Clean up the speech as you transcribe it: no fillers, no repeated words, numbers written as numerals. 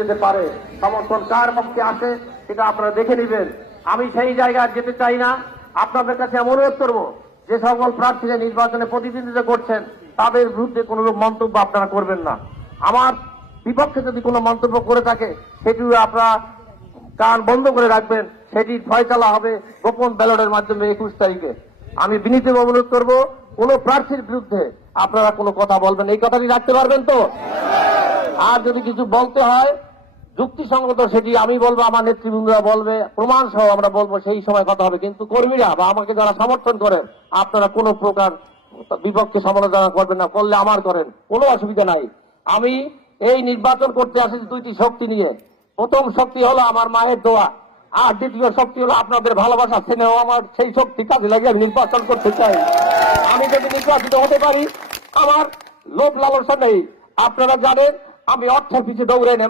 যেতে পারে, সমর্থন কার পক্ষে আসে সেটা আপনারা দেখে নেবেন। আমি সেই জায়গায় যেতে চাই না। আপনাদের কাছে আমি অনুরোধ করবো, যে সকল প্রার্থীরা নির্বাচনে প্রতিদ্বন্দ্বিতা করছেন তাদের বিরুদ্ধে কোনো মন্তব্য আপনারা করবেন না। আমার বিপক্ষে যদি কোনো মন্তব্য করে থাকে সেটি আপনারা কান বন্ধ করে রাখবেন। সেটির ফয়সালা হবে গোপন ব্যালটের মাধ্যমে 21 তারিখে। আমি বিনীতভাবে অনুরোধ করবো, কোন প্রার্থীর বিরুদ্ধে আপনারা কোনো কথা বলবেন, এই কথাটি রাখতে পারবেন তো? আর যদি কিছু বলতে হয় যুক্তিসঙ্গত, সেটি আমি বলবো, আমার নেতৃবৃন্দরা বলবে, প্রমাণ সহ আমরা বলবো, সেই সময় কথা হবে। কিন্তু কর্মীরা বা আমাকে যারা সমর্থন করেন, আপনারা কোনো প্রকার বিপক্ষে সমালোচনা করবেন না, করলে আমার করেন, কোনো অসুবিধা নাই। আমি এই নির্বাচন করতে আসি দুইটি শক্তি নিয়ে। প্রথম শক্তি হলো আমার মায়ের দোয়া, আর দ্বিতীয় শক্তি হলো আপনাদের ভালোবাসা, স্নেহ। আমার সেই শক্তি কাজে লাগিয়ে আমি নির্বাচন করতে চাই। আমি যদি নির্বাচিত হতে পারি, আমার লোভ লালসা নেই। আপনারা জানেন আমি অর্থের পিছিয়ে দৌড়ে নেই।